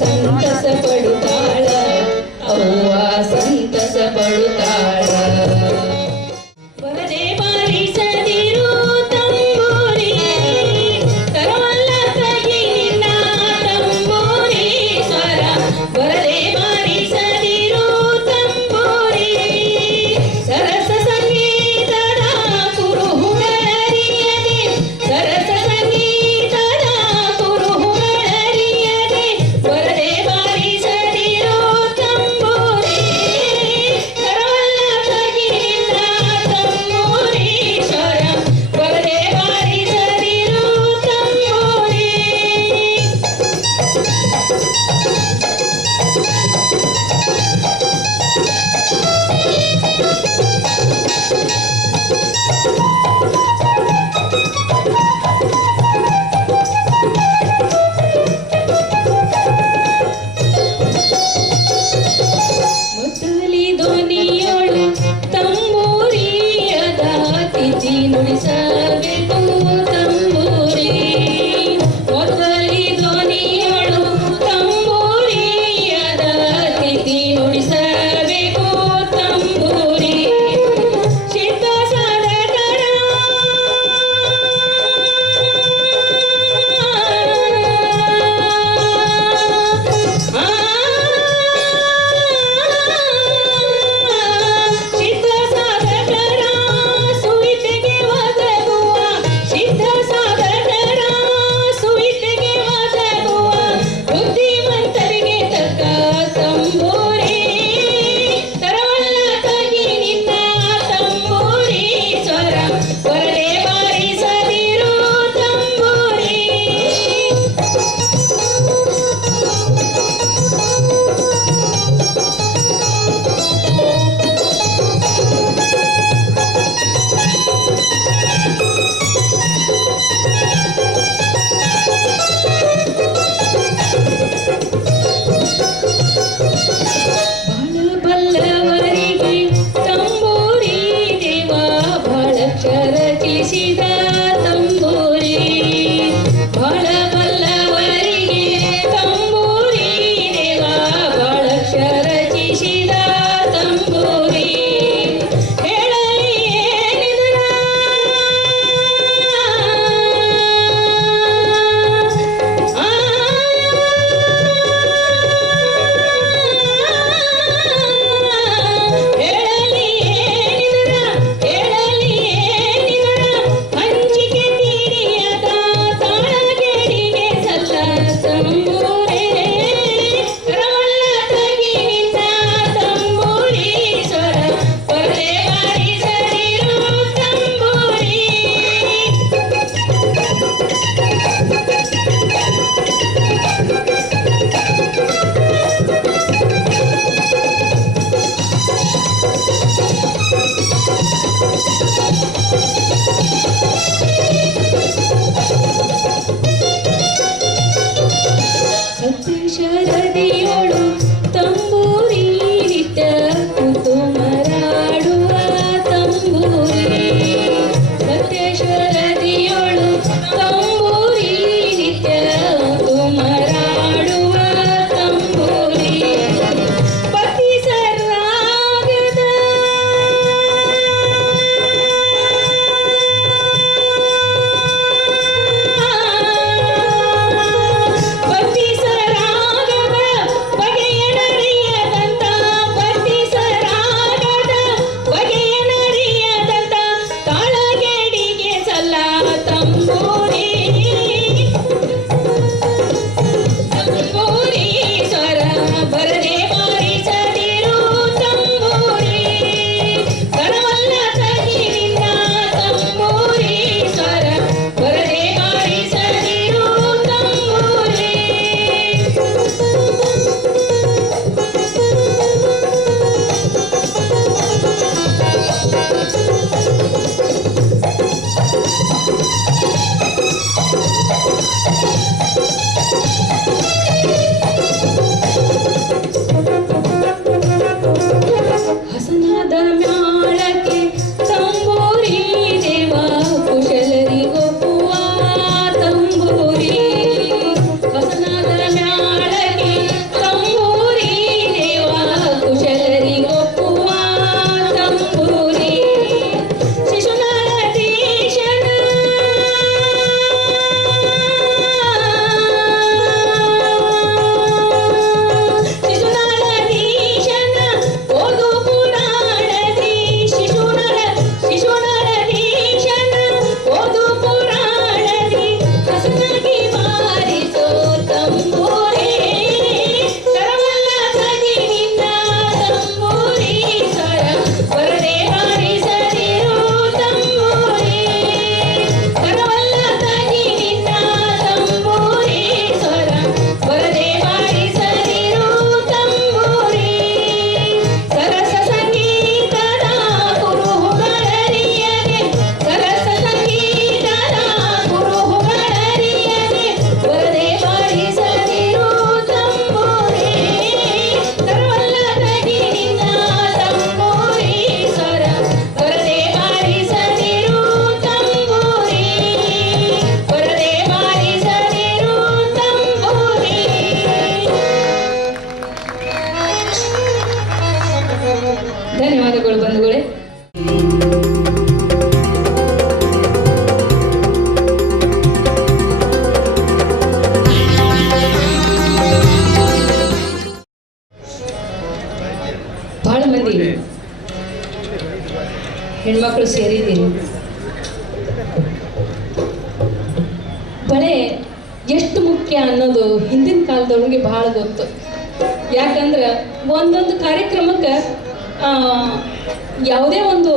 ಸಂತಸ ಪಡುತ್ತಾಳ ಅವ್ವ ಸಪ್ತೇಶ್ವರದಿಯೋಳು ತಂಬೂರಿ ನಿತ್ಯ ಕೂತು ಮರಾಡುವ ತಂಬೂರಿ ಸಪ್ತೇಶ್ವರದಿಯೋಳು ತಂಬೂರಿ ನಿತ್ಯ ಕೂತು ಮರಾಡುವ ತಂಬೂರಿ ಪತಿ ಸರಾಗದ ಪತಿ ಸರಾಗದ ಬಗೆಯನರಿಯದಂತ ಪತಿ ಸರಾಗದ ಬಗೆಯನರಿಯದಂತ ತಾಳಗೆಡಿಗೆ ಸಲ್ಲ ತಂಬೂರಿ ತಂಬೂರಿ ಸ್ವರ ಬರದೆ ಬಾರಿಸದಿರು ತಂಬೂರಿ ಕರವಲ್ಲ ತಗಿರಿನ ತಂಬೂರಿ ಸ್ವರ ಬರದೆ ಬಾರಿಸದಿರು ತಂಬೂರಿ ಹಸನಾದ ಮ್ಯಾಳಕ್ಕೆ ತಂಬೂರಿ ದೇವ ಕುಶಲರಿಗೊಪ್ಪುವ ತಂಬೂರಿ ಹಸನಾದ ಮ್ಯಾಳಕ್ಕೆ ತಂಬೂರಿ ದೇವ ಕುಶಲರಿಗೊಪ್ಪುವ ತಂಬೂರಿ ಶಿಶುನಾಳಧೀಶನ ಶಿಶುನಾಳಧೀಶನ ಓದು ಪುರಾಣದಿ ಶಿಶುನಾಳಧೀಶನ ಓದು ಪುರಾಣದಿ ಹಸನಾಗಿ ಬಾರಿಸೋ ತಂಬೂರಿ ಕರವಲ್ಲ ತಗಿನಿಂದ ತಂಬೂರಿ ಸ್ವರ ಬರದೆ ಬಾರಿಸದಿರು ತಂಬೂರಿ ಕರವಲ್ಲ ತಗಿನಿಂದ ತಂಬೂರಿ ಸ್ವರ ಬರದೆ ಬಾರಿಸದಿರು ತಂಬೂರಿ ಸರಸ ಸಂಗೀತದ ಕುರುಹುಗಳರಿಯದೆ ಸರಸ ಸಂಗೀತದ ಕುರುಹುಗಳರಿಯದೆ ಬರದೆ ಬಾರಿಸದಿರು ತಂಬೂರಿ ಕರವಲ್ಲ ತಗಿನಿಂದ ತಂಬೂರಿ ಸ್ವರ ಬರದೆ ಬಾರಿಸದಿರು ತಂಬೂರಿ ಬರದೆ ಬಾರಿಸದಿರು ತಂಬೂರಿ. ಧನ್ಯವಾದಗಳು ಬಂಧುಗಳೇ. ಬಹಳ ಮಂದಿ ಹೆಣ್ಮಕ್ಳು ಸೇರಿದ್ದೀರಿ. ಬಳೆ ಎಷ್ಟು ಮುಖ್ಯ ಅನ್ನೋದು ಹಿಂದಿನ ಕಾಲದವ್ರಿಗೆ ಬಹಳ ಗೊತ್ತು. ಯಾಕಂದ್ರೆ ಒಂದೊಂದು ಕಾರ್ಯಕ್ರಮಕ್ಕೆ ಯಾವುದೇ ಒಂದು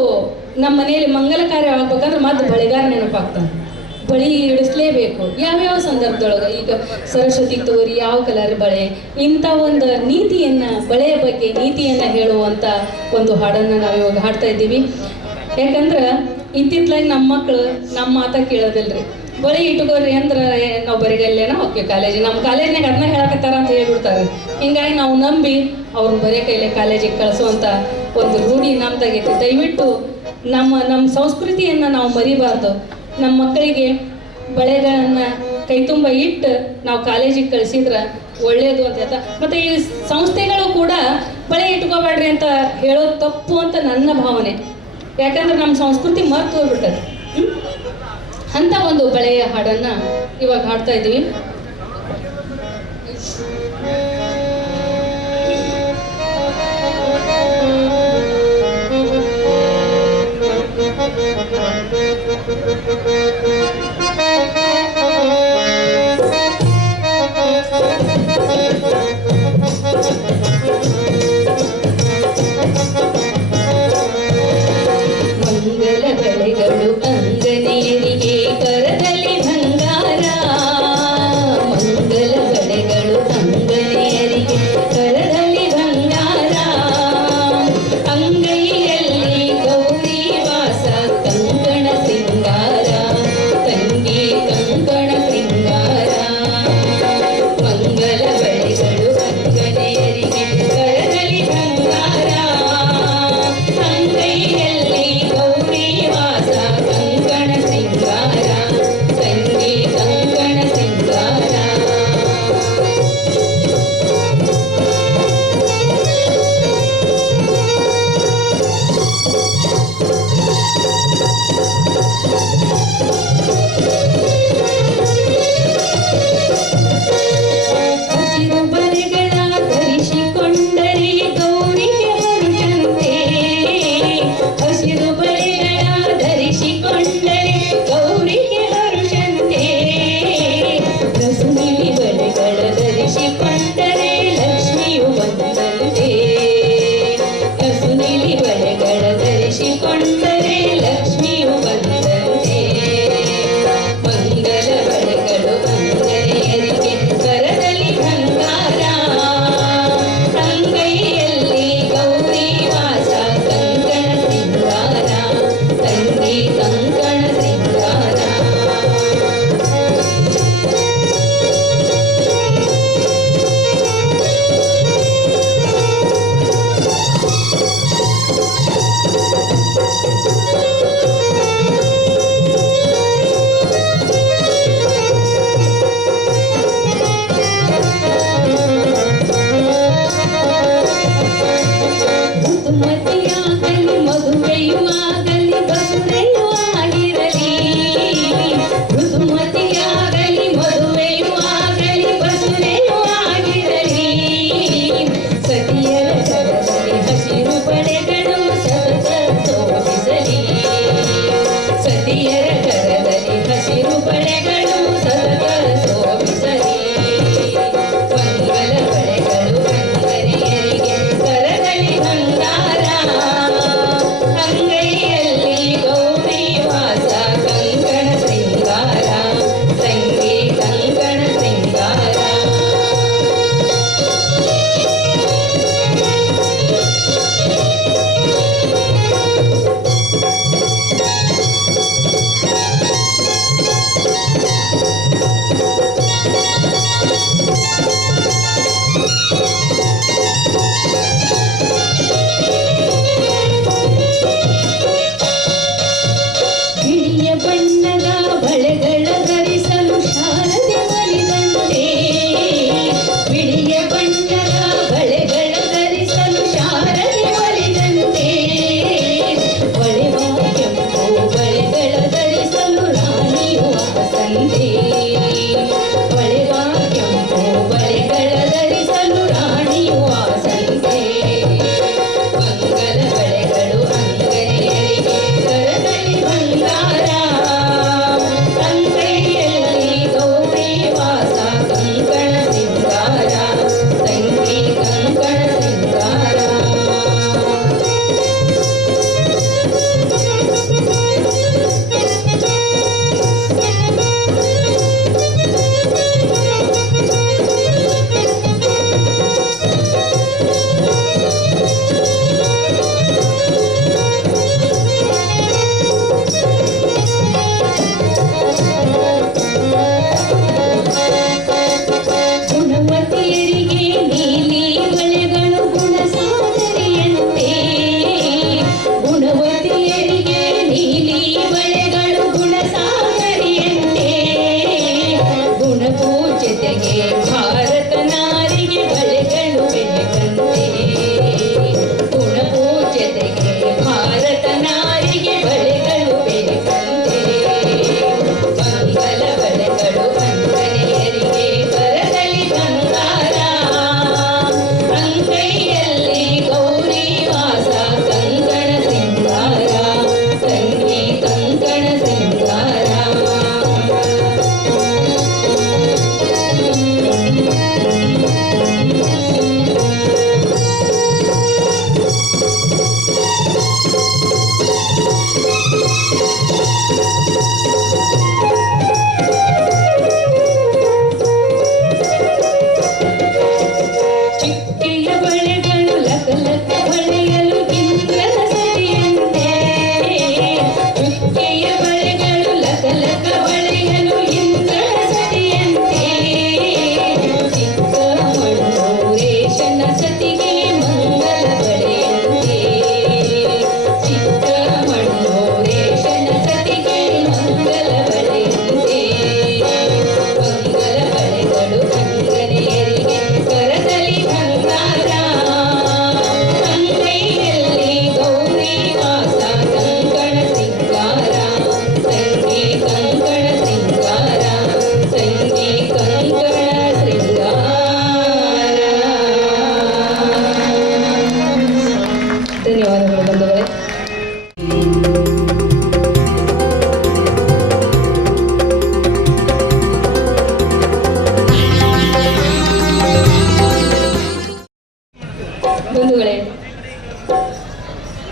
ನಮ್ಮ ಮನೆಯಲ್ಲಿ ಮಂಗಲ ಕಾರ್ಯ ಆಗ್ಬೇಕಂದ್ರೆ ಮತ್ತೆ ಬಳೆಗಾರ ನೆನಪಾಗ್ತಾನೆ. ಬಳಿ ಇಡಿಸ್ಲೇಬೇಕು. ಯಾವ್ಯಾವ ಸಂದರ್ಭದೊಳಗೆ ಈಗ ಸರಸ್ವತಿ ತೋರಿ ಯಾವ ಕಲರ್ ಬಳೆ ಇಂಥ ಒಂದು ನೀತಿಯನ್ನು ಬಳೆಯ ಬಗ್ಗೆ ನೀತಿಯನ್ನು ಹೇಳುವಂಥ ಒಂದು ಹಾಡನ್ನು ನಾವು ಇವಾಗ ಹಾಡ್ತಾ ಇದ್ದೀವಿ. ಯಾಕಂದ್ರೆ ಇತ್ತಿತ್ತಲಾಗಿ ನಮ್ಮ ಮಕ್ಕಳು ನಮ್ಮ ಮಾತ ಕೇಳೋದಿಲ್ರಿ. ಬಳೆ ಇಟ್ಕೋರಿ ಅಂದ್ರೆ ನಾವು ಬರಿಗಲ್ಲೇನ ಹೋಗ್ತೀವಿ ಕಾಲೇಜಿಗೆ, ನಮ್ಮ ಕಾಲೇಜ್ನಾಗ ಅದನ್ನ ಹೇಳಕತ್ತಾರ ಅಂತ ಹೇಳ್ಬಿಡ್ತಾರೆ. ಹಿಂಗಾಗಿ ನಾವು ನಂಬಿ ಅವ್ರನ್ನ ಬರೀ ಕೈಲೇ ಕಾಲೇಜಿಗೆ ಕಳಿಸುವಂಥ ಒಂದು ರೂಢಿ ನಮ್ದಾಗೈತಿ. ದಯವಿಟ್ಟು ನಮ್ಮ ಸಂಸ್ಕೃತಿಯನ್ನು ನಾವು ಮರಿಬಾರ್ದು. ನಮ್ಮ ಮಕ್ಕಳಿಗೆ ಬಳೆಗಳನ್ನು ಕೈ ತುಂಬ ಇಟ್ಟು ನಾವು ಕಾಲೇಜಿಗೆ ಕಳಿಸಿದ್ರೆ ಒಳ್ಳೆಯದು ಅಂತ ಹೇಳ್ತಾ. ಮತ್ತು ಈ ಸಂಸ್ಥೆಗಳು ಕೂಡ ಬಳೆ ಇಟ್ಕೋಬೇಡ್ರಿ ಅಂತ ಹೇಳೋದು ತಪ್ಪು ಅಂತ ನನ್ನ ಭಾವನೆ. ಯಾಕಂದ್ರೆ ನಮ್ಮ ಸಂಸ್ಕೃತಿ ಮರ್ತು ಹೋಗ್ಬಿಟ್ಟದೆ. ಅಂಥ ಒಂದು ಬಳೆಯ ಹಾಡನ್ನು ಇವಾಗ ಹಾಡ್ತಾ ಇದ್ದೀವಿ. ಮಂಗಲ ಬಳೆಗಳು ಅಂಗನೆಯರಿಗೆ ಕರದಲ್ಲಿ ಬಂಗಾರ, ಮಂಗಲ ಬಳೆಗಳು ಅಂಗನೆಯ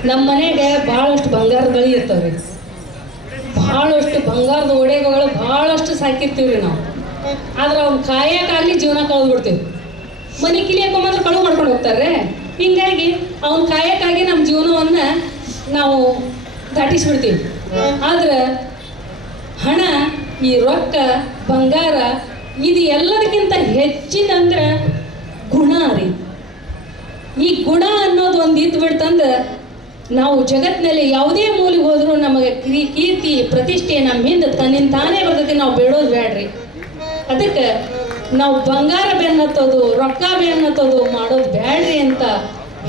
ನಮ್ಮ ಮನೆಗೆ ಭಾಳಷ್ಟು ಬಂಗಾರದ ಬಳಿ ಇರ್ತಾವ್ರಿ, ಭಾಳಷ್ಟು ಬಂಗಾರದ ಒಡೆಗಳು ಭಾಳಷ್ಟು ಸಾಕಿರ್ತೀವ್ರಿ ನಾವು. ಆದ್ರೆ ಅವ್ನ ಕಾಯಕ್ಕಾಗಲಿ ಜೀವನ ಕಳೆದು ಬಿಡ್ತೀವಿ. ಮನೆ ಕಿಲಿಯಾಕೊಂಬಂದ್ರೆ ಕಳು ಮಾಡ್ಕೊಂಡು ಹೋಗ್ತಾರೆ. ಹಿಂಗಾಗಿ ಅವ್ನ ಕಾಯಕ್ಕಾಗಿ ನಮ್ಮ ಜೀವನವನ್ನು ನಾವು ದಾಟಿಸ್ಬಿಡ್ತೀವಿ. ಆದ್ರೆ ಹಣ, ಈ ರೊಕ್ಕ, ಬಂಗಾರ ಇದು ಎಲ್ಲದಕ್ಕಿಂತ ಹೆಚ್ಚಿನಂದ್ರೆ ಗುಣ ರೀ. ಈ ಗುಣ ಅನ್ನೋದು ಒಂದು ಇದ್ದು ಬಿಡ್ತಂದ್ರೆ ನಾವು ಜಗತ್ತಿನಲ್ಲಿ ಯಾವುದೇ ಮೂಲಿಗೆ ಹೋದರೂ ನಮಗೆ ಕೀರ್ತಿ ಪ್ರತಿಷ್ಠೆ ನಮ್ಮ ಹಿಂದೆ ತನ್ನಿಂದ ತಾನೇ ಬರ್ತೈತಿ. ನಾವು ಬೇಡೋದು ಬೇಡ್ರಿ. ಅದಕ್ಕೆ ನಾವು ಬಂಗಾರ ಬೆನ್ನತ್ತೋದು, ರೊಕ್ಕ ಬೆನ್ನತ್ತೋದು ಮಾಡೋದು ಬೇಡ್ರಿ ಅಂತ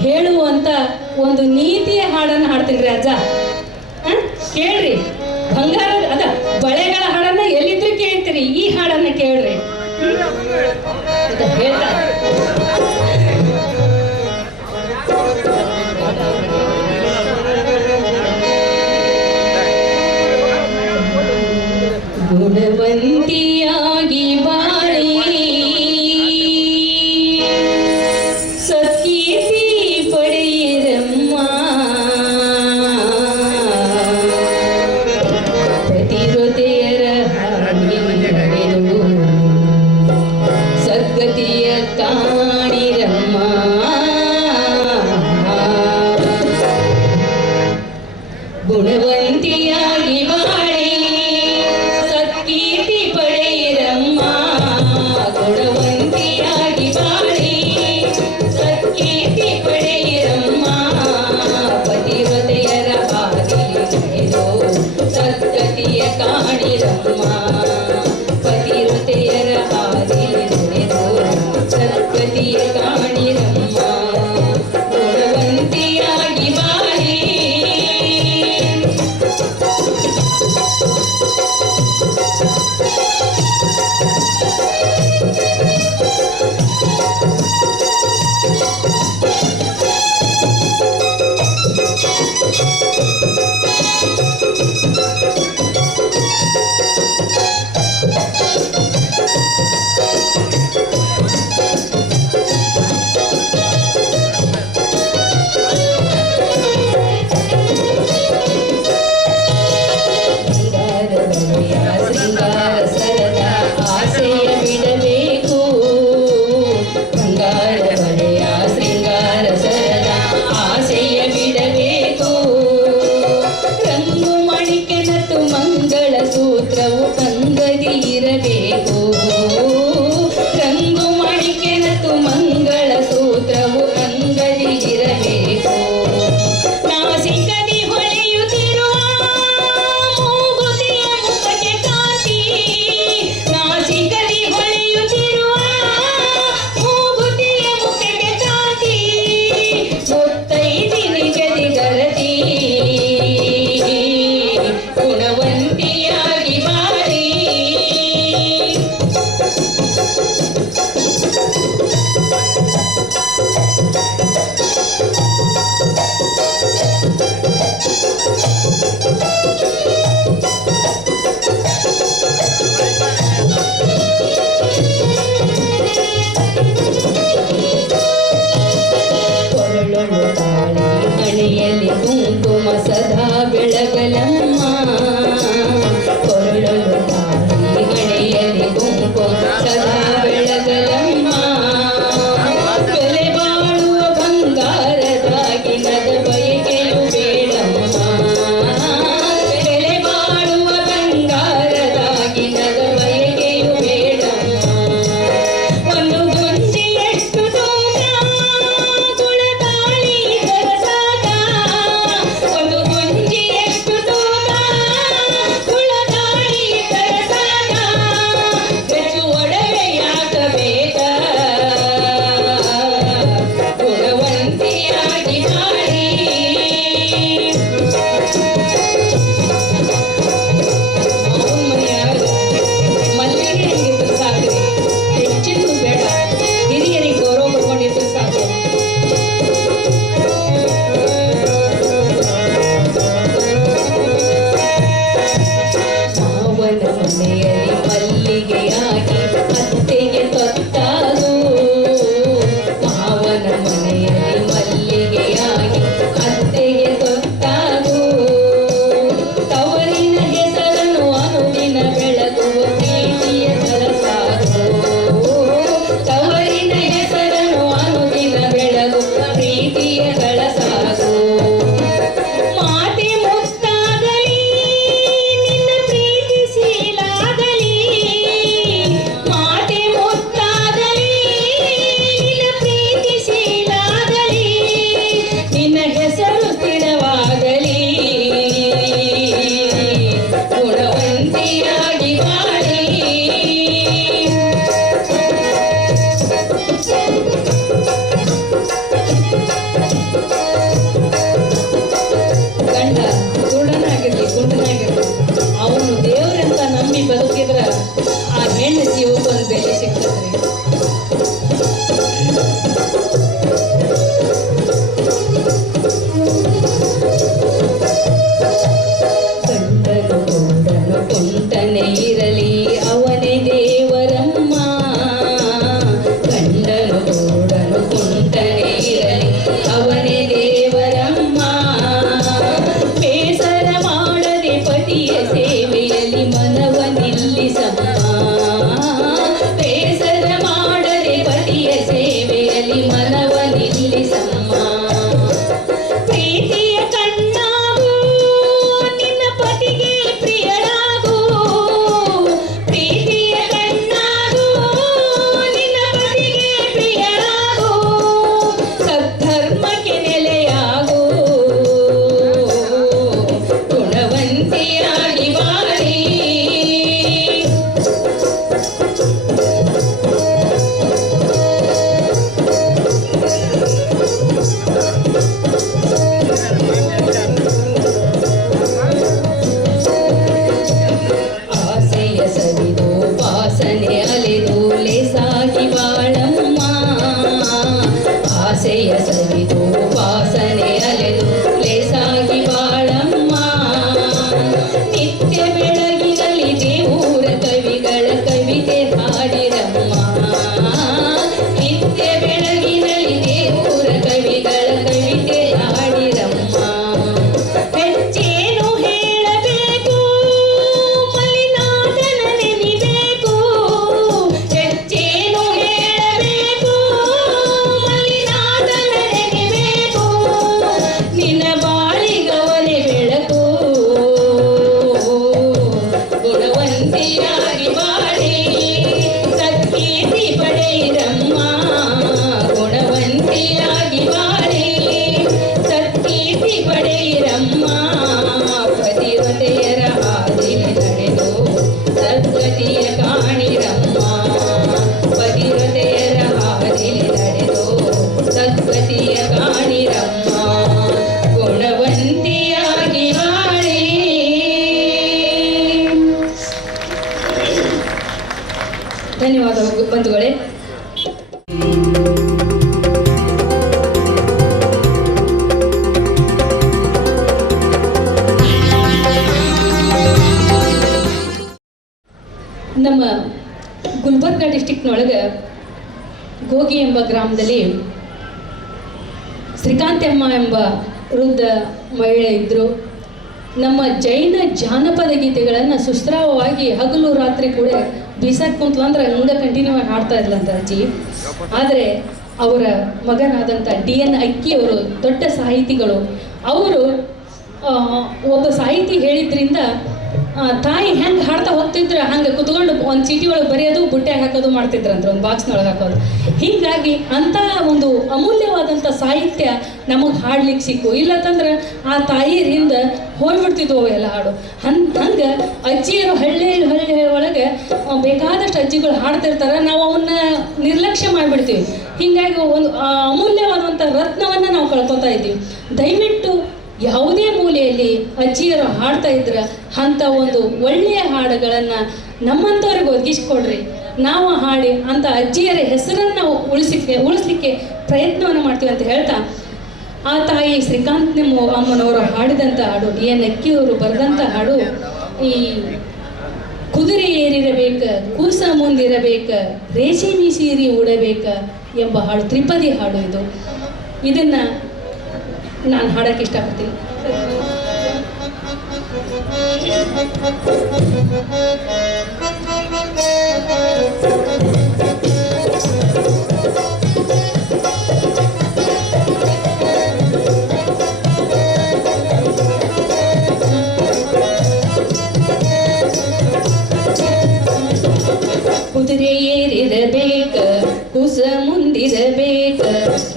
ಹೇಳುವಂಥ ಒಂದು ನೀತಿಯ ಹಾಡನ್ನು ಹಾಡ್ತೀನಿ ರೀ ಅಜ್ಜ. ಕೇಳ್ರಿ, ಬಂಗಾರ ಅದ ಬಳೆಗಳ ಹಾಡನ್ನ ಎಲ್ಲಿದ್ರು ಕೇಳ್ತೀರಿ, ಈ ಹಾಡನ್ನ ಕೇಳ್ರಿ. ಹೇಳ್ತಾ ಗುಣವಂತಿಯಾಗಿ ಬಾಳಿ ಸತ್ಕೀರ್ತಿ ಪಡೆಯಿರಮ್ಮ, ಪ್ರತಿರೋಧೆಯರ ಹಾಗೆ ನಡೆದು ಸದ್ಗತಿಯ ಕಾಣಿರಮ್ಮ. ಗುಣವಂತಿಯಾಗಿ ಬಾಳಿ ಸತ್ಕೀರ್ತಿ ಪಡೆಯಿರಮ್ಮ, ಗುಣವಂತಿಯಾಗಿ ಬಾಳಿ ಸತ್ಕೀರ್ತಿ ಪಡೆಯಿರಮ್ಮ, ಪತಿವ್ರತೆಯರ ಹಾದಿಯೋ ಸದ್ಗತಿಯ ಕಾಣಿರಮ್ಮ, ಪತಿವ್ರತೆಯರ ಹಾದಿಯೋ ಸದ್ಗತಿಯ ಸವಿದು ವಾಸನೆ ಅಲೆದು ಲೇಸಾಗಿ ಬಾಳಮ್ಮ ನಿತ್ಯ ಬೆಳಗಿನಲ್ಲಿ ದೇವೂರ ಕವಿಗಳ ಕವಿತೆ ಹಾಡಿರಮ್ಮ ನಿತ್ಯ ಬೆಳಗಿನಲ್ಲಿ ದೇವೂರ ಕವಿಗಳ ಕವಿತೆ ಹಾಡಿರಮ್ಮ ಹೆಚ್ಚೇನು ಹೇಳಬೇಕು ಮಲಿನಾಥನ ನೆನಿಬೇಕು ಹೆಚ್ಚೇನು ಹೇಳಬೇಕು ಮಲಿನಾಥನ ನೆನೆಬೇಕು ನಿನ್ನ ಬಾಳಿಗವನೆ ಬೆಳಕು ಗುಣವಂತಿಯಾಗಿ ಬಾಳಿ ಸತ್ಕೀರ್ತಿ ಪಡೆಯಿರಮ್ಮ ಗುಣವಂತಿಯಾಗಿ ಬಾಳಿ ಸತ್ಕೀರ್ತಿ ಪಡೆಯಿರಮ್ಮ ಪತಿವ್ರತೆಯರ ಹಾದಿಲಿ ನಡೆದು ಸದ್ಗತಿಯ ಕಾಣಿರಮ್ಮ ಪತಿವ್ರತೆಯರ ಹಾದಿಲಿ ನಡೆದು ಸದ್ಗತಿಯ ಕಾಣಿರಮ್ಮ ಗುಣವಂತಿಯಾಗಿ ಬಾಳಿ. ಧನ್ಯವಾದ ಬಂಧುಗಳೇ. ನಮ್ಮ ಗುಲ್ಬರ್ಗ ಡಿಸ್ಟಿಕ್ನೊಳಗೆ ಗೋಗಿ ಎಂಬ ಗ್ರಾಮದಲ್ಲಿ ಶ್ರೀಕಾಂತಮ್ಮ ಎಂಬ ವೃದ್ಧ ಮಹಿಳೆ ಇದ್ದರು. ನಮ್ಮ ಜೈನ ಜಾನಪದ ಗೀತೆಗಳನ್ನು ಸುಸ್ರಾವವಾಗಿ ಹಗಲು ರಾತ್ರಿ ಕೂಡ ಬೀಸಕ್ಕೆ ಕುಂತ್ಲು ಅಂದ್ರೆ ಹಂಗೆ ಕಂಟಿನ್ಯೂ ಆಗಿ ಹಾಡ್ತಾ ಇದ್ಲಂತ ಅಜ್ಜಿ. ಆದರೆ ಅವರ ಮಗನಾದಂಥ DN ಅಕ್ಕಿ ಅವರು ದೊಡ್ಡ ಸಾಹಿತಿಗಳು. ಅವರು ಒಬ್ಬ ಸಾಹಿತಿ ಹೇಳಿದ್ರಿಂದ ತಾಯಿ ಹೆಂಗೆ ಹಾಡ್ತಾ ಹೋಗ್ತಿದ್ರೆ ಹಂಗೆ ಕುತ್ಕೊಂಡು ಒಂದು ಚೀಟಿ ಒಳಗೆ ಬರೆಯೋದು ಬುಟ್ಟ್ಯಾಗ ಹಾಕೋದು ಮಾಡ್ತಿದ್ರಂದ್ರೆ ಒಂದು ಬಾಕ್ಸ್ನೊಳಗೆ ಹಾಕೋದು. ಹೀಗಾಗಿ ಅಂಥ ಒಂದು ಅಮೂಲ್ಯವಾದಂಥ ಸಾಹಿತ್ಯ ನಮಗೆ ಹಾಡ್ಲಿಕ್ಕೆ ಸಿಕ್ಕು. ಇಲ್ಲತ್ತಂದ್ರೆ ಆ ತಾಯಿಯರಿಂದ ಹೋಗ್ಬಿಡ್ತಿದ್ವು ಅವೆಲ್ಲ ಹಾಡು. ಹಂಗೆ ಅಜ್ಜಿಯರು ಹಳ್ಳಿ ಒಳಗೆ ಬೇಕಾದಷ್ಟು ಅಜ್ಜಿಗಳು ಹಾಡ್ತಿರ್ತಾರೆ. ನಾವು ಅವನ್ನ ನಿರ್ಲಕ್ಷ್ಯ ಮಾಡಿಬಿಡ್ತೀವಿ. ಹೀಗಾಗಿ ಒಂದು ಅಮೂಲ್ಯವಾದಂಥ ರತ್ನವನ್ನು ನಾವು ಕಳ್ಕೊತಾ ಇದ್ದೀವಿ. ದಯವಿಟ್ಟು ಯಾವುದೇ ಮೂಲೆಯಲ್ಲಿ ಅಜ್ಜಿಯರು ಹಾಡ್ತಾ ಇದ್ರೆ ಅಂಥ ಒಂದು ಒಳ್ಳೆಯ ಹಾಡುಗಳನ್ನು ನಮ್ಮಂಥವ್ರಿಗೆ ಒದಗಿಸ್ಕೊಡ್ರಿ. ನಾವು ಹಾಡಿ ಅಂಥ ಅಜ್ಜಿಯರ ಹೆಸರನ್ನು ಉಳಿಸ್ಲಿಕ್ಕೆ ಪ್ರಯತ್ನವನ್ನು ಮಾಡ್ತೀವಿ ಅಂತ ಹೇಳ್ತಾ, ಆ ತಾಯಿ ಶ್ರೀಕಾಂತ್ ಅಮ್ಮನವರು ಹಾಡಿದಂಥ ಹಾಡು, DN ಅಕ್ಕಿಯವರು ಬರೆದಂಥ ಹಾಡು, ಈ ಕುದುರೆ ಏರಿರಬೇಕ ಕೂಸ ಮುಂದಿರಬೇಕ ರೇಷಿಮಿ ಸೀರೆ ಉಡಬೇಕ ಎಂಬ ಹಾಡು, ತ್ರಿಪದಿ ಹಾಡು ಇದು. ಇದನ್ನು ನಾನು ಹಾಡಕ್ಕೆ ಇಷ್ಟಪಡ್ತೀನಿ. ಕುದುರೆ ಏರಿರಬೇಕ ಕುಸ ಮುಂದಿರಬೇಕ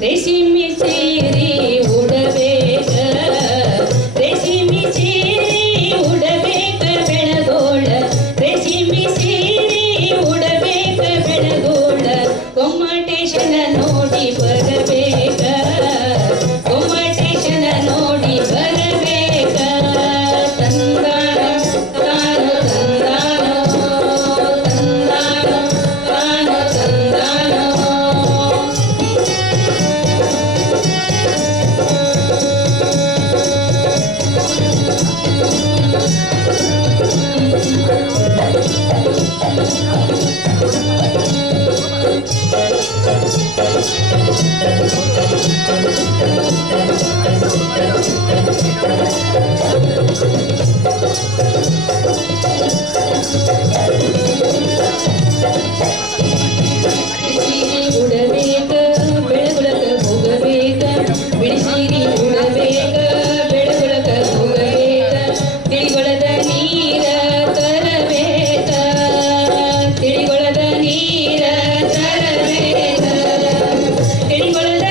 ರೇಷಿಮಿ ಸೀರೆ ಉಡಬೇಕ ರೇಷಿಮಿ ಸೀರೆ ಉಡಬೇಕ ಬೆಳಗೋಳ ರೇಷಿಮಿ ಸೀರೆ ಉಡಬೇಕ ಬೆಳಗೋಳ ಗೊಮ್ಮಟೇಶನ ನೋಡಿ ಬರಬೇಕ ಗೊಮ್ಮಟೇಶನ ನೋಡಿ ಬರಬೇಕ ತಂದಾನ ತಾನು ತಂದಾನೋ ತಂದಾನೋ ತಾನು ತಂದಾನೋ. ಉಡಬೇಕ ಬೆಳಗುಳಕ ಹೋಗಬೇಕ ಬಿಡಿಸಿರಿ ಉಡಬೇಕ ಬೆಳಗುಳಕ ಹೋಗಬೇಕ ತಿಳಿಗೊಳದ ನೀರ ತರಬೇಕ ತಿಳಿಗೊಳದ ನೀರ ತರಬೇಕ ತಿಳಿಗೊಳದ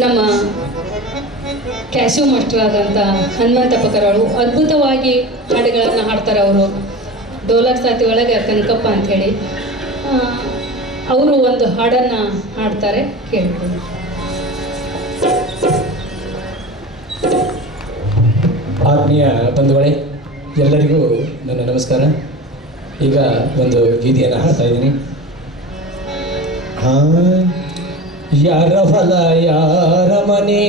ನಮ್ಮ ಕ್ಯಾಶು ಮಾಸ್ಟರ್ ಆದಂಥ ಹನುಮಂತಪ್ಪ ಕರಾಳು ಅದ್ಭುತವಾಗಿ ಹಾಡುಗಳನ್ನು ಹಾಡ್ತಾರೆ. ಅವರು ಡೋಲಕ್ ಸಾತಿ ಒಳಗೆ ಕನಕಪ್ಪ ಅಂಥೇಳಿ ಅವರು ಒಂದು ಹಾಡನ್ನು ಹಾಡ್ತಾರೆ, ಕೇಳ್ಬೋದು. ಆತ್ಮೀಯ ಬಂಧುಗಳೇ, ಎಲ್ಲರಿಗೂ ನನ್ನ ನಮಸ್ಕಾರ. ಈಗ ಒಂದು ಗೀತೆಯನ್ನು ಹಾಡ್ತಾ ಇದ್ದೀನಿ. ಯಾರ ಹೊಲ ಯಾರ ಮನೆ,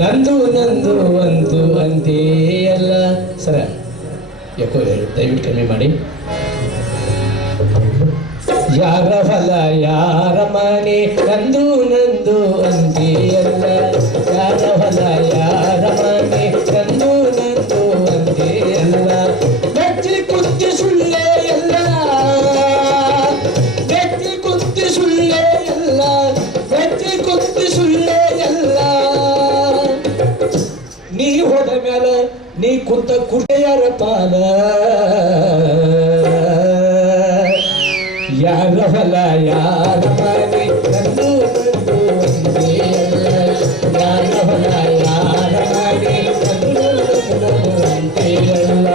ನಂದು ನಂದು ಅಂತು ಅಂತೆ ಅಲ್ಲ. ಸರ ಯಾಕೋ ದಯವಿಟ್ಟು ಕಮ್ಮಿ ಮಾಡಿ. ಯಾರ ಹೊಲ ಯಾರ ಮನೆ, ನಂದು ನಂದು ಅಂತೆ ಅಲ್ಲ. ಯಾರ ಹೊಲ ಯಾರ ಮನೆ, ನಂದು ನಂದು ಅಂತೆ ಅಲ್ಲ. ಬೆಚ್ಚಿ ಕುತ್ತಿ ಸುಳ್ಳೆ ಎಲ್ಲ, ಬೆಚ್ಚಿ ಕುತ್ತಿ ಸುಳ್ಳೆ ಎಲ್ಲ, ಬೆಚ್ಚಿ ಕುತ್ತಿ ಸುಳ್ಳೆ ಎಲ್ಲ. ನೀ ಹೋದ ಮ್ಯಾಲ ನೀ ಕುಂತ ಕುರ್ತೆಯರ ಪಾಲ. ಯಾರ ಹೊಲ ಯಾರ ಮನೆ, ನಂದು ನಂದು ಅಂತೆ ಅಲ್ಲ. ಯಾರ ಹೊಲ ಯಾರ ಮನೆ, ನಂದು ನಂದು ಅಂತೆ ಅಲ್ಲ.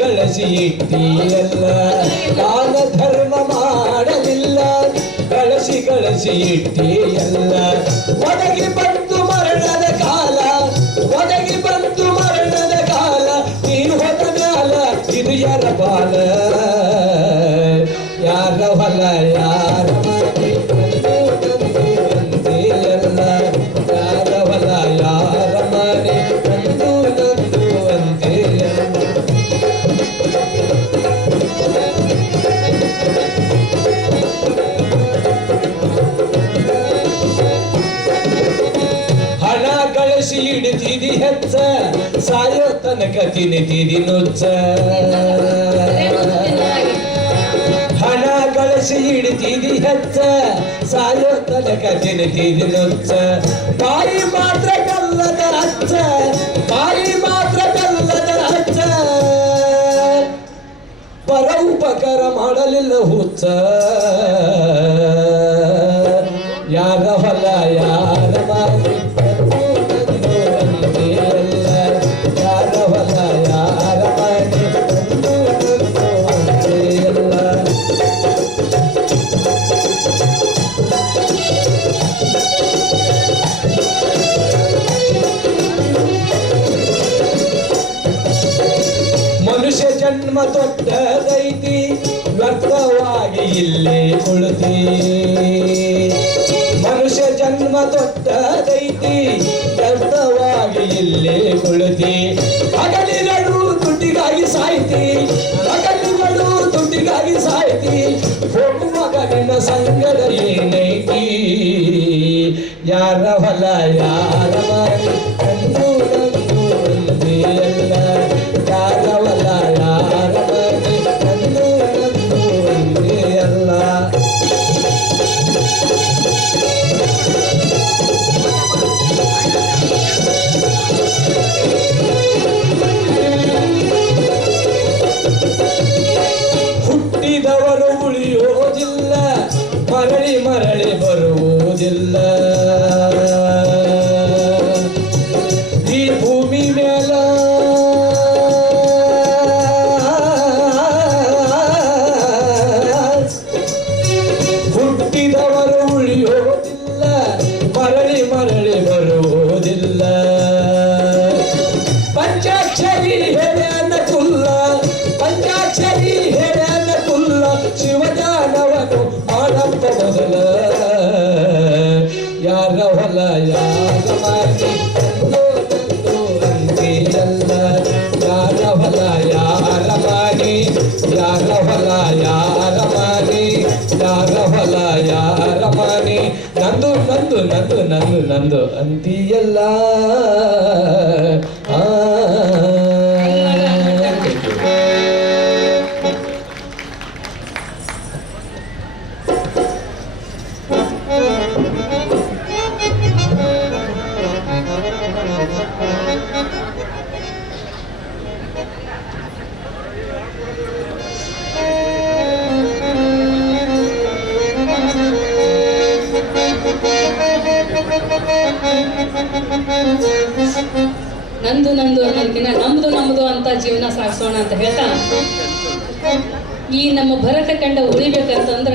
ಗಳಿಸಿ ಇಟ್ಟಿಯಲ್ಲ, ದಾನ ಧರ್ಮ ಮಾಡಲಿಲ್ಲ. ಗಳಿಸಿ ಗಳಿಸಿ ಇಟ್ಟಿಯಲ್ಲ. ಒದಗಿ ಬಂತು ಮರಣದ ಕಾಲ, ಒದಗಿ ಬಂತು ಮರಣದ ಕಾಲ. ನೀನು ಹೋದ ಮ್ಯಾಲ ಇದು ಯಾರ ಬಾಲ. ಯಾರ ಹೊಲ ಯಾರ ಮನೆ, ನಂದು ನಂದು ಅಂತೆ ಅಲ್ಲ. ಯಾರ ಹೊಲ ಯಾರ ಮನೆ, ನಂದು ನಂದು ಅಂತೆ ಅಲ್ಲ. ಹಣ ಗಳಿಸಿ ಹಿಡಿತಿದಿ ಹೆಚ್ಚ, ಸಾಯೋ ತನಕ ತಿನ್ನಿತಿದಿ ನುಚ್ಚ. ಹಣ ಗಳಿಸಿ ಹಿಡಿತಿದಿ ಹೆಚ್ಚ, ಸಾಯೋ ತನಕ ತಿನ್ನಿತಿದಿ ನುಚ್ಚ. ಬಾಯಿ ಮಾತ್ರ ಕಲ್ಲದ ಹಚ್ಚ, ಬಾಯಿ ಮಾತ್ರ ಕಲ್ಲದ ಹಚ್ಚ. ಪರ ಉಪಕಾರ ಮಾಡಲಿಲ್ಲ ಹುಚ್ಚ. ಯಾರ ಹೊಲ ಯಾರ ಮನೆ, ನಂದು ಅಂತೆ ಅಲ್ಲ. ಯಾರ ಹೊಲ ಯಾರ ಮನೆ, ನಂದು ನಂದು ಅಂತೆ ಅಲ್ಲ. ಮನುಷ್ಯ ಜನ್ಮ ದೊಡ್ಡದೈತಿ, ವ್ಯರ್ಥವಾಗಿ ಇಲ್ಲೇ ಕುಳಿತಿ. ಮನುಷ್ಯ ಜನ್ಮ ದೊಡ್ಡದೈತಿ, ವ್ಯರ್ಥವಾಗಿ ಇಲ್ಲೇ ಕುಳಿತಿ. ಹಗಲಿಗಳು ದುಡ್ಡಿಗಾಗಿ ಸಾಯ್ತಿ, ಹಗಲಿಗಳು ದುಡ್ಡಿಗಾಗಿ ಸಾಯ್ತಿ. ಹೋಗುವಾಗ ನಿನ್ನ ಸಂಗಡ ಏನೈತಿ. ಯಾರ ಹೊಲ ಯಾರ ಮನೆ, ನಂದು ನಂದು ಅಂತೆ ಅಲ್ಲ. ಯಾರ ಹೊಲ ಯಾರ ಮನೆ, ನಂದು ನಂದು ಅಂತೆ ಅಲ್ಲ. ಹುಟ್ಟಿದವರು ಉಳಿಯೋದಿಲ್ಲ, ಮರಳಿ ಮರಳಿ ಬರುವುದಿಲ್ಲ. ಈ ಭೂಮಿ ಮೇಲ ಹುಟ್ಟಿದವರು ಉಳಿಯೋದಿಲ್ಲ, ಮರಳಿ ಮರಳಿ ಬರುವುದಿಲ್ಲ. ಪಂಚಾಕ್ಷರಿ ಹೇಳನ ಕುಲ್ಲ, ಪಂಚಾಕ್ಷರಿ ಹೇಳನ ಕುಲ್ಲ. ಶಿವಜ್ಞಾನವನು ಹುಟ್ಟ ಮೊದಲ ಯಾರ ಹೊಲ ಯಾರ ಮನೆ ನಂದು ನಂದು ಅಂತೆಯಲ್ಲ ಯಾರ ಹೊಲ ಯಾರ ಮನೆ ಯಾರ ಹೊಲ ಯಾರ ಮನೆ ಯಾರ ಹೊಲ ಯಾರ ಮನೆ ನಂದು ನಂದು ನಂದು ನಂದು ನಂದು ಅಂತಿಯಲ್ಲ ನಂದು ನಂದು ಅನ್ನೋದಕ್ಕಿಂತ ನಮ್ದು ನಮ್ದು ಅಂತ ಜೀವನ ಸಾಗಿಸೋಣ ಅಂತ ಹೇಳ್ತಾ ಈ ನಮ್ಮ ಭರತ ಖಂಡ ಉಳಿಬೇಕಂತಂದ್ರ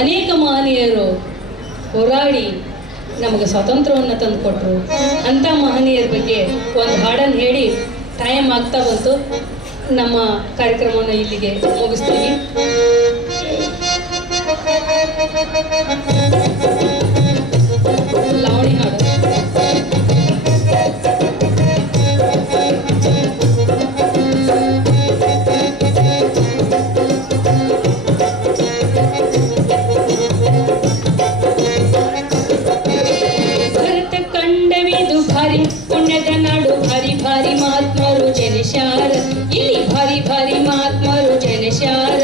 ಅನೇಕ ಮಹನೀಯರು ಹೋರಾಡಿ ನಮಗೆ ಸ್ವಾತಂತ್ರ್ಯವನ್ನು ತಂದು ಕೊಟ್ಟರು. ಅಂಥ ಮಹನೀಯರ ಬಗ್ಗೆ ಒಂದು ಹಾಡನ್ನು ಹೇಳಿ ಟೈಮ್ ಆಗ್ತಾ ಬಂತು. ನಮ್ಮ ಕಾರ್ಯಕ್ರಮವನ್ನು ಇಲ್ಲಿಗೆ ಮುಗಿಸ್ತೀವಿ. ಲಾವಣಿ ಹಾಡು. ಭರತ ಖಂಡವಿದು ಭಾರಿ ಪುಣ್ಯದ ನಾಡು, ಭಾರಿ ಭಾರಿ ಮಹಾತ್ಮರು ಜನಿಸ್ಯಾರ ಇಲ್ಲಿ, ಭಾರಿ ಭಾರಿ ಮಹಾತ್ಮರು ಜನಿಸ್ಯಾರ.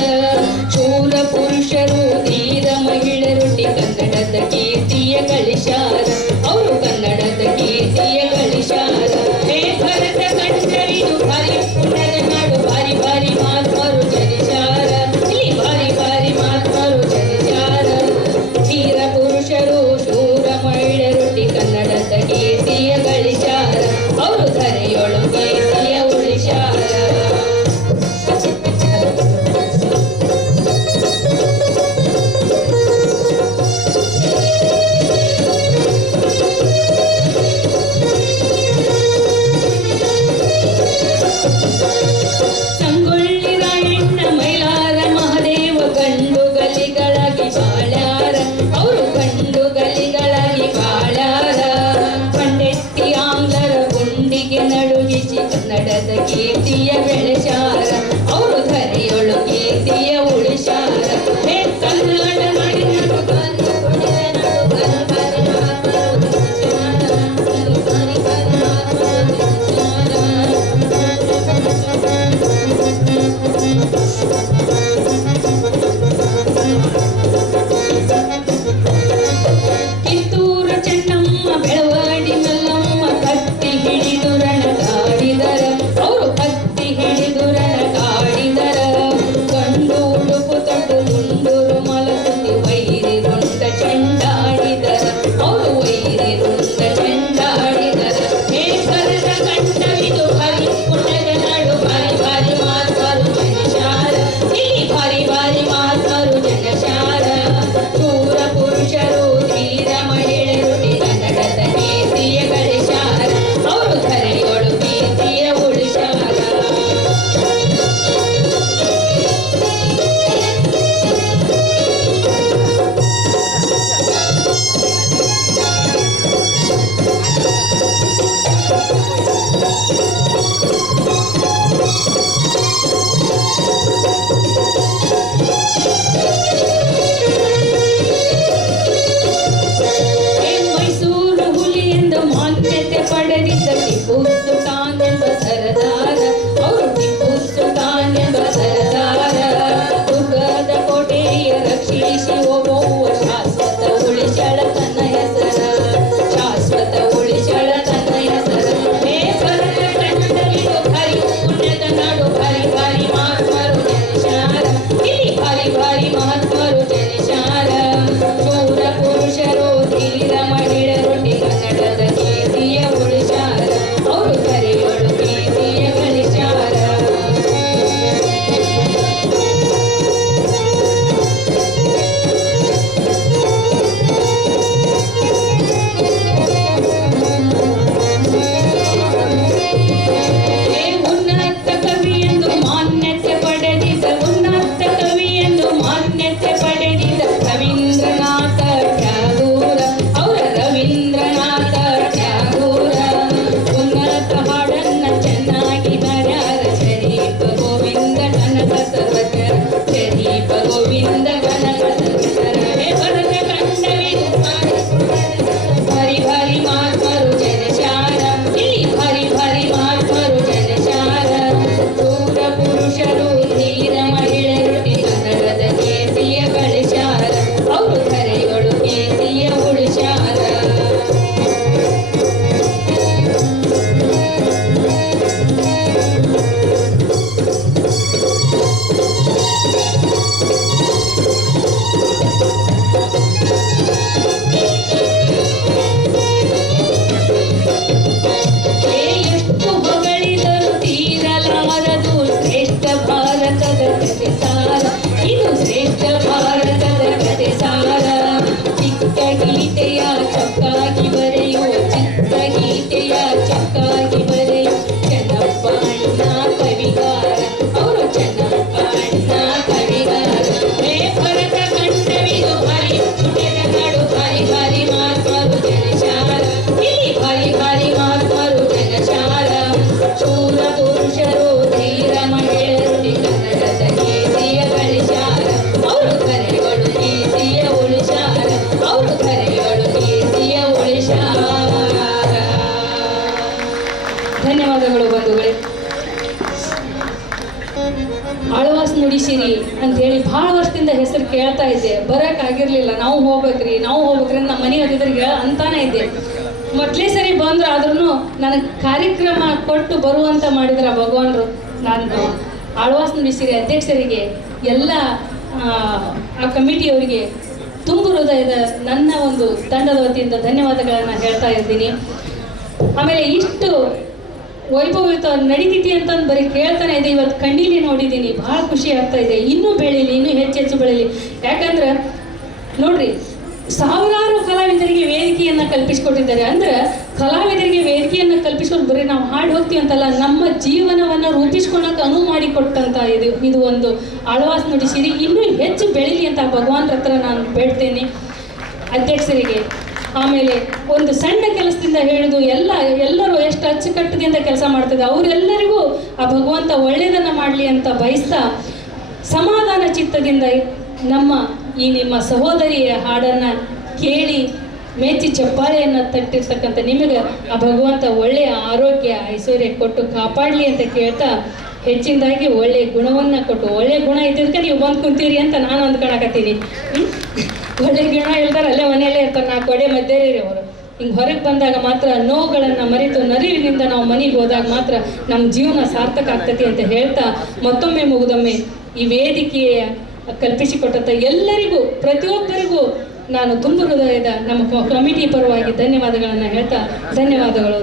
ನುಡಿಸಿರಿ ಅಂತ ಹೇಳಿ ಭಾಳ ವರ್ಷದಿಂದ ಹೆಸರು ಕೇಳ್ತಾ ಇದ್ದೆ, ಬರೋಕ್ಕಾಗಿರ್ಲಿಲ್ಲ. ನಾವು ಹೋಗ್ಬೇಕ್ರಿ ಅಂತ ನಮ್ಮ ಮನೆಯವ್ರಿಗೆ ಅಂತಾನೆ ಇದ್ದೆ. ಮೊದಲೇ ಸರಿ ಬಂದ್ರು ಆದ್ರೂ ನನಗೆ ಕಾರ್ಯಕ್ರಮ ಕೊಟ್ಟು ಬರುವಂತ ಮಾಡಿದ್ರ ಭಗವಾನ್ರು. ನಾನು ಆಳ್ವಾಸ್ ನುಡಿಸಿರಿ ಅಧ್ಯಕ್ಷರಿಗೆ, ಎಲ್ಲ ಆ ಕಮಿಟಿಯವರಿಗೆ ತುಂಬು ಹೃದಯದ ನನ್ನ ಒಂದು ತಂಡದ ವತಿಯಿಂದ ಧನ್ಯವಾದಗಳನ್ನು ಹೇಳ್ತಾ ಇದ್ದೀನಿ. ಆಮೇಲೆ ಇಷ್ಟು ವೈಭವಯುತ ನಡೀತಿತಿ ಅಂತಂದು ಬರೀ ಕೇಳ್ತಾನೆ ಇದೆ, ಇವತ್ತು ಕಣ್ಣೀಲಿ ನೋಡಿದ್ದೀನಿ, ಭಾಳ ಖುಷಿ ಆಗ್ತಾ ಇದೆ. ಇನ್ನೂ ಬೆಳೀಲಿ, ಇನ್ನೂ ಹೆಚ್ಚೆಚ್ಚು ಬೆಳೀಲಿ. ಯಾಕಂದ್ರೆ ನೋಡ್ರಿ, ಸಾವಿರಾರು ಕಲಾವಿದರಿಗೆ ವೇದಿಕೆಯನ್ನು ಕಲ್ಪಿಸಿಕೊಟ್ಟಿದ್ದಾರೆ. ಅಂದ್ರೆ ಕಲಾವಿದರಿಗೆ ವೇದಿಕೆಯನ್ನು ಕಲ್ಪಿಸ್ಕೊಂಡು ಬರೀ ನಾವು ಹಾಡು ಹೋಗ್ತೀವಿ ಅಂತಲ್ಲ, ನಮ್ಮ ಜೀವನವನ್ನು ರೂಪಿಸ್ಕೊಳಕ್ಕೆ ಅನುವು ಮಾಡಿಕೊಟ್ಟಂತ ಇದು ಒಂದು ಆಳ್ವಾಸ್ ನುಡಿಸಿರಿ. ಇನ್ನೂ ಹೆಚ್ಚು ಬೆಳೀಲಿ ಅಂತ ಭಗವಾನ್ ಹತ್ರ ನಾನು ಬೇಡ್ತೇನೆ ಅಧ್ಯಕ್ಷರಿಗೆ. ಆಮೇಲೆ ಒಂದು ಸಣ್ಣ ಕೆಲಸದಿಂದ ಹಿಡಿದು ಎಲ್ಲರೂ ಎಷ್ಟು ಅಚ್ಚುಕಟ್ಟದಿಂದ ಕೆಲಸ ಮಾಡ್ತಿದ್ದೆ, ಅವರೆಲ್ಲರಿಗೂ ಆ ಭಗವಂತ ಒಳ್ಳೆಯದನ್ನು ಮಾಡಲಿ ಅಂತ ಬಯಸ್ತಾ, ಸಮಾಧಾನ ಚಿತ್ತದಿಂದ ನಿಮ್ಮ ಸಹೋದರಿಯ ಹಾಡನ್ನು ಕೇಳಿ ಮೆಚ್ಚಿ ಚಪ್ಪಾಳೆಯನ್ನು ತಟ್ಟಿರ್ತಕ್ಕಂಥ ನಿಮಗೆ ಆ ಭಗವಂತ ಒಳ್ಳೆಯ ಆರೋಗ್ಯ ಐಶ್ವರ್ಯ ಕೊಟ್ಟು ಕಾಪಾಡಲಿ ಅಂತ ಕೇಳ್ತಾ, ಹೆಚ್ಚಿನದಾಗಿ ಒಳ್ಳೆಯ ಗುಣವನ್ನು ಕೊಟ್ಟು, ಒಳ್ಳೆಯ ಗುಣ ಇದ್ದಿದ್ದಕ್ಕೆ ನೀವು ಬಂದು ಕುಂತೀರಿ ಅಂತ ನಾನು ಅಂದ್ಕೊಳಕತ್ತೀನಿ. ಒಳ್ಳೆ ಗುಣ ಇಲ್ದಾರೆ ಅಲ್ಲೇ ಮನೆಯಲ್ಲೇ ಇರ್ತಾರೆ, 4 ಗೋಡೆ ಮಧ್ಯೆ ಅವರು. ಹಿಂಗೆ ಹೊರಗೆ ಬಂದಾಗ ಮಾತ್ರ ನೋವುಗಳನ್ನು ಮರೆತು ನರಿವಿನಿಂದ ನಾವು ಮನೆಗೆ ಹೋದಾಗ ಮಾತ್ರ ನಮ್ಮ ಜೀವನ ಸಾರ್ಥಕ ಆಗ್ತೈತಿ ಅಂತ ಹೇಳ್ತಾ, ಮತ್ತೊಮ್ಮೆ ಮುಗಿದೊಮ್ಮೆ ಈ ವೇದಿಕೆಯ ಕಲ್ಪಿಸಿಕೊಟ್ಟಂಥ ಎಲ್ಲರಿಗೂ, ಪ್ರತಿಯೊಬ್ಬರಿಗೂ ನಾನು ತುಂಬ ಹೃದಯದ ನಮ್ಮ ಕಮಿಟಿ ಪರವಾಗಿ ಧನ್ಯವಾದಗಳನ್ನು ಹೇಳ್ತಾ, ಧನ್ಯವಾದಗಳು.